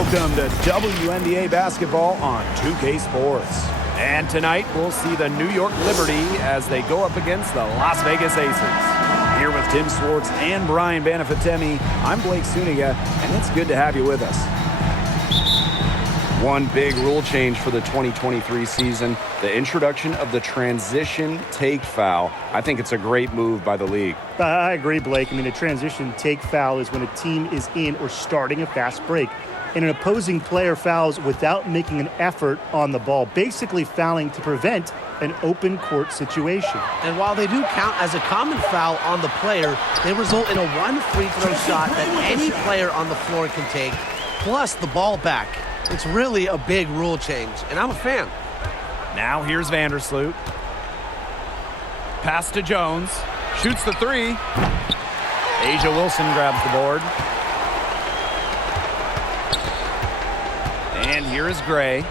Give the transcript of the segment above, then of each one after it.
Welcome to WNBA basketball on 2K Sports. And tonight we'll see the New York Liberty as they go up against the Las Vegas Aces. Here with Tim Swartz and Brian Banafitemi, I'm Blake Suniga, and it's good to have you with us. One big rule change for the 2023 season, the introduction of the transition take foul. I think it's a great move by the league. I agree, Blake. I mean, a transition take foul is when a team is in or starting a fast break, and an opposing player fouls without making an effort on the ball, basically fouling to prevent an open court situation. And while they do count as a common foul on the player, they result in a one free throw shot that any player on the floor can take, plus the ball back. It's really a big rule change, and I'm a fan. Now here's Vandersloot. Pass to Jones. Shoots the three. A'ja Wilson grabs the board. And here is Gray.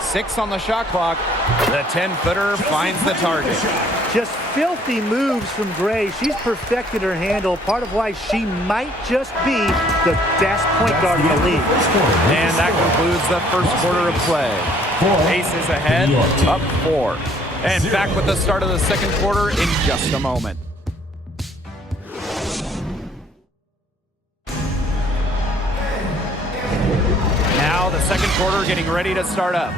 Six on the shot clock. The 10-footer finds the target. Just filthy moves from Gray. She's perfected her handle, part of why she might just be the best point guard in the league. And that concludes the first quarter of play. Aces ahead, up 4. And back with the start of the second quarter in just a moment. Now the second quarter getting ready to start up.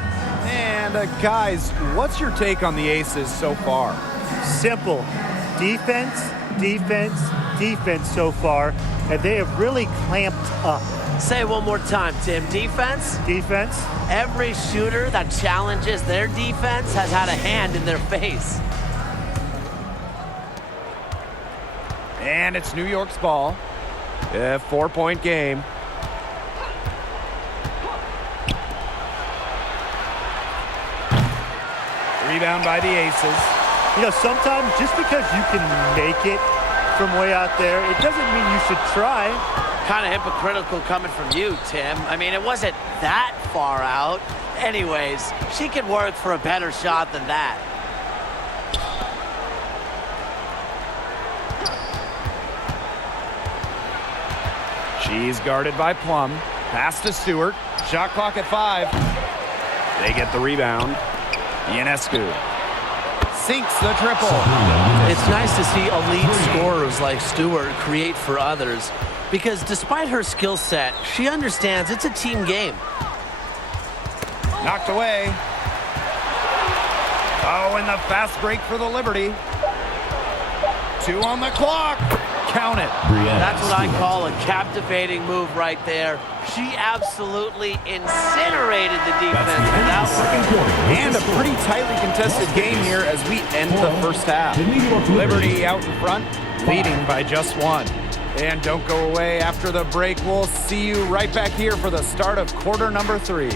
And guys, what's your take on the Aces so far? Simple. Defense, defense, defense so far, and they have really clamped up. Say it one more time, Tim. Defense? Defense. Every shooter that challenges their defense has had a hand in their face. And it's New York's ball. A 4-point game. Rebound by the Aces. You know, sometimes just because you can make it from way out there, it doesn't mean you should try. Kind of hypocritical coming from you, Tim. I mean, it wasn't that far out. Anyways, she could work for a better shot than that. She's guarded by Plum. Pass to Stewart. Shot clock at 5. They get the rebound. Ionescu sinks the triple. It's nice to see elite scorers like Stewart create for others, because despite her skill set, she understands it's a team game. Knocked away. Oh, and the fast break for the Liberty. 2 on the clock. Count it. That's what I call a captivating move right there. She absolutely incinerated the defense with that one. And a pretty tightly contested game here as we end the first half. Liberty out in front, leading by just 1. And don't go away after the break. We'll see you right back here for the start of quarter number 3.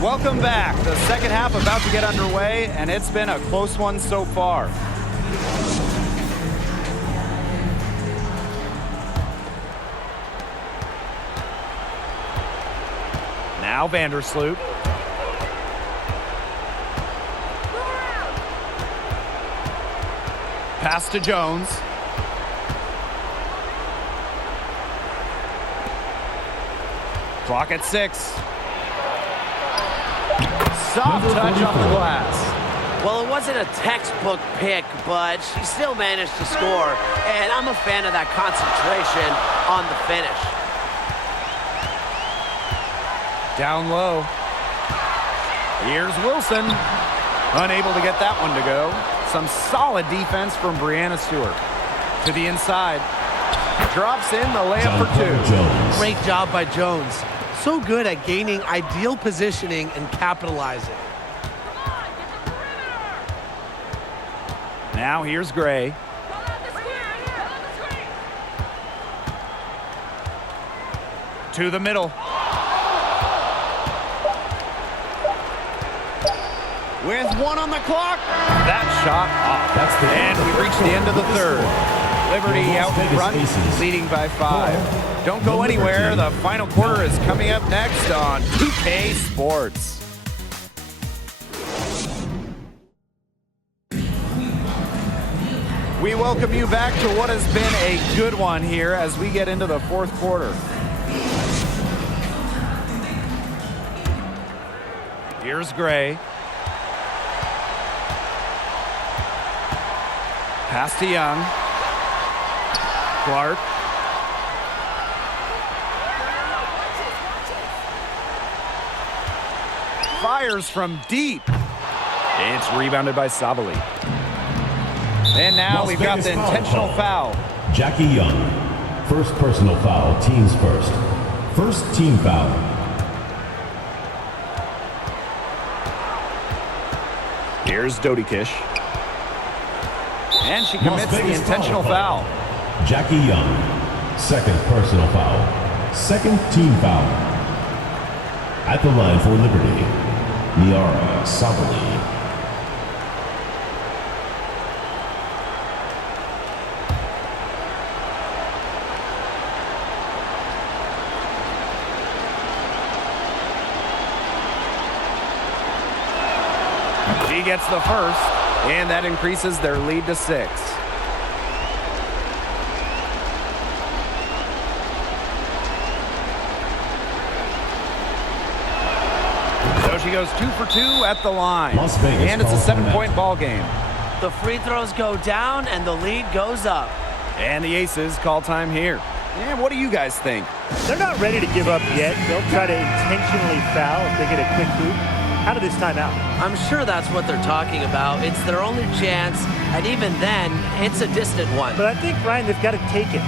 Welcome back. The second half about to get underway, and it's been a close one so far. Now Vandersloot. Pass to Jones. Clock at 6. Soft touch off the glass. Well, it wasn't a textbook pick, but she still managed to score, and I'm a fan of that concentration on the finish. Down low. Here's Wilson. Unable to get that one to go. Some solid defense from Breanna Stewart. To the inside. Drops in the layup for 2. Great job by Jones. So good at gaining ideal positioning and capitalizing. Now here's Gray. To the middle. With 1 on the clock. That shot off. And we reach the end of the third. Liberty out in front, leading by 5. Don't go anywhere. The final quarter is coming up next on 2K Sports. We welcome you back to what has been a good one here as we get into the fourth quarter. Here's Gray. Pass to Young. Clark. Fires from deep. It's rebounded by Sabali. And now we've got the intentional foul. Jackie Young. First personal foul, teams first. First team foul. Here's Dodikish. And she commits the intentional foul. Jackie Young. Second personal foul. Second team foul. At the line for Liberty, Niara Sabali. She gets the first, and that increases their lead to 6. So she goes 2 for 2 at the line. And it's a 7-point ball game. The free throws go down, and the lead goes up. And the Aces call time here. And what do you guys think? They're not ready to give up yet. They'll try to intentionally foul if they get a quick boot out of this timeout. I'm sure that's what they're talking about. It's their only chance, and even then, it's a distant one. But I think, Ryan, they've got to take it.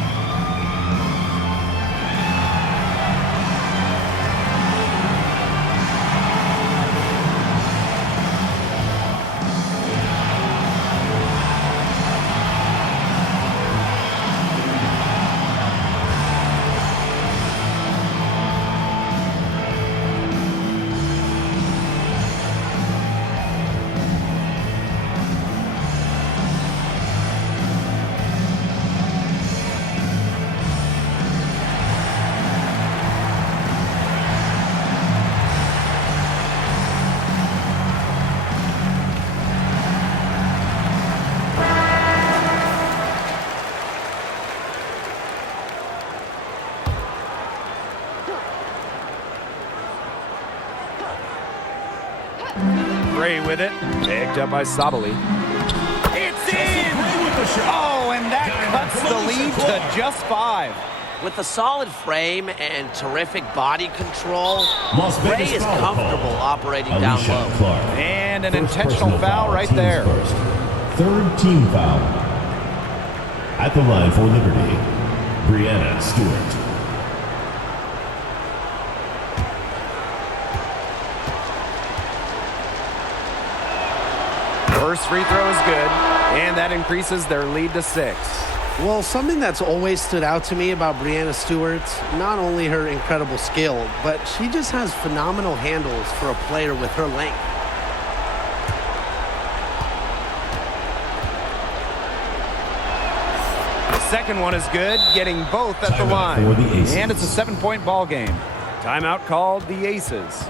Gray with it. Picked up by Sabali. It's in! Oh, and that cuts the lead to just 5. With a solid frame and terrific body control, Gray is comfortable operating down low. And an intentional foul right there. First. Third team foul. At the line for Liberty, Brianna Stewart. First free throw is good, and that increases their lead to 6. Well, something that's always stood out to me about Brianna Stewart, not only her incredible skill, but she just has phenomenal handles for a player with her length. The second one is good, getting both at the line. And it's a 7-point ball game. Timeout called the Aces.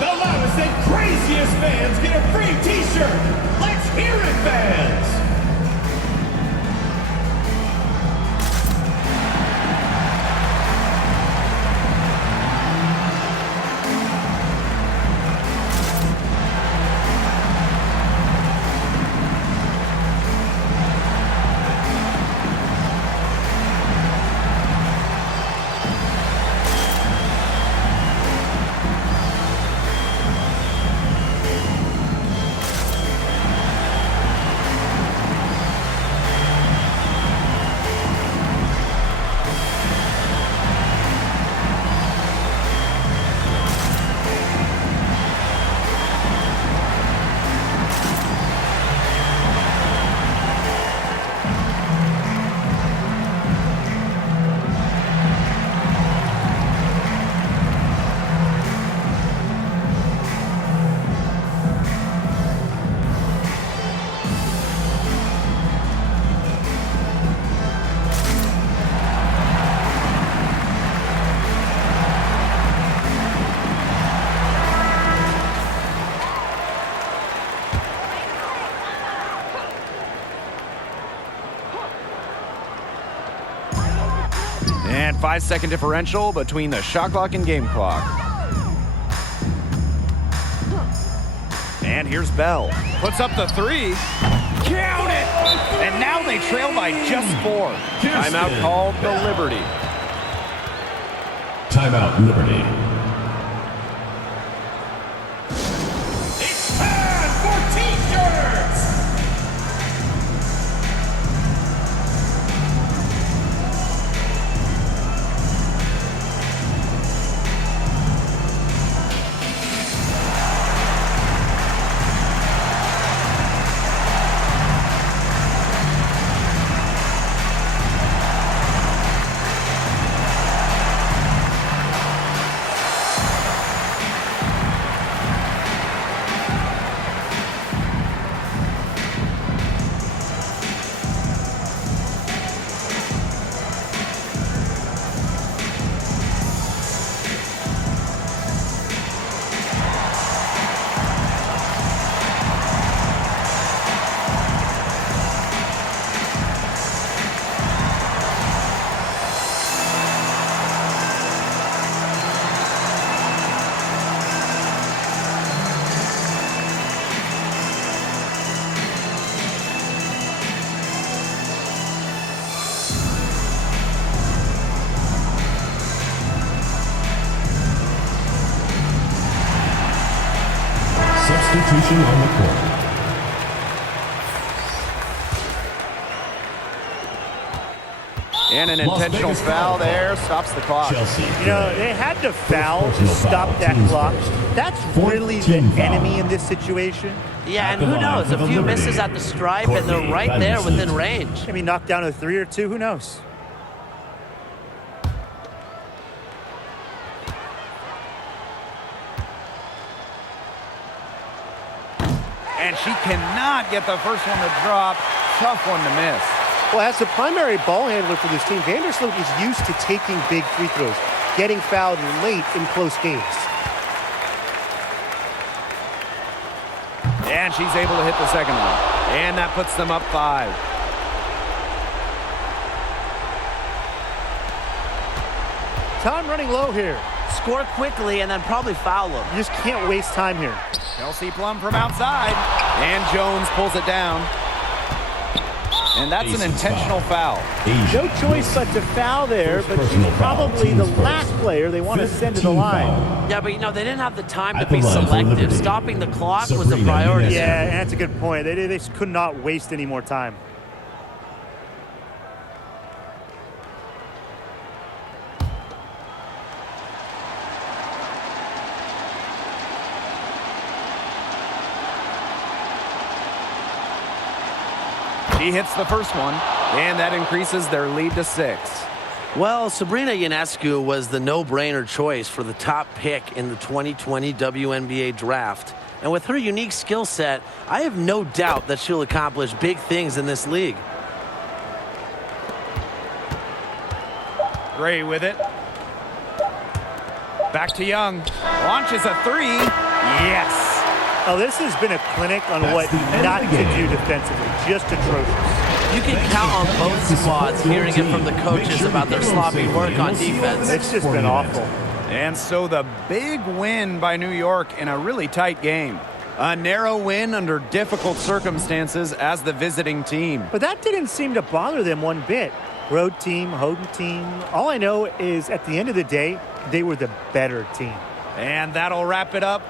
The loudest and craziest fans get a free t-shirt. Let's hear it, fans. And 5-second differential between the shot clock and game clock. And here's Bell. Puts up the three. Count it! And now they trail by just 4. Timeout called the Liberty. Timeout, Liberty. It's time for T-shirts! Substitution on the court. And an intentional foul there stops the clock. Chelsea. You know, they had to foul to stop that clock. That's really the enemy in this situation. Yeah, and who knows? A few misses at the stripe, and they're right there within range. Maybe knock down a 3 or 2, who knows? And she cannot get the first one to drop. Tough one to miss. Well, as the primary ball handler for this team, Vandersloot is used to taking big free throws, getting fouled late in close games. And she's able to hit the second one. And that puts them up 5. Time running low here. Score quickly and then probably foul them. You just can't waste time here. Chelsea Plum from outside. And Jones pulls it down. And that's an intentional foul. No choice but to foul there, but she's probably the last player they want to send to the line. Yeah, but you know, they didn't have the time to At the be line for selective. Liberty. Stopping the clock was a Sabrina priority. Ionescu. Yeah, and that's a good point. They could not waste any more time. She hits the first one, and that increases their lead to 6. Well, Sabrina Ionescu was the no-brainer choice for the top pick in the 2020 WNBA draft. And with her unique skill set, I have no doubt that she'll accomplish big things in this league. Gray with it. Back to Young. Launches a 3. Yes. Oh, this has been a clinic on what not to do defensively. Just atrocious. You can count on both squads hearing it from the coaches about their sloppy work on defense. It's just been awful. And so the big win by New York in a really tight game. A narrow win under difficult circumstances as the visiting team. But that didn't seem to bother them one bit. Road team, home team. All I know is at the end of the day, they were the better team. And that'll wrap it up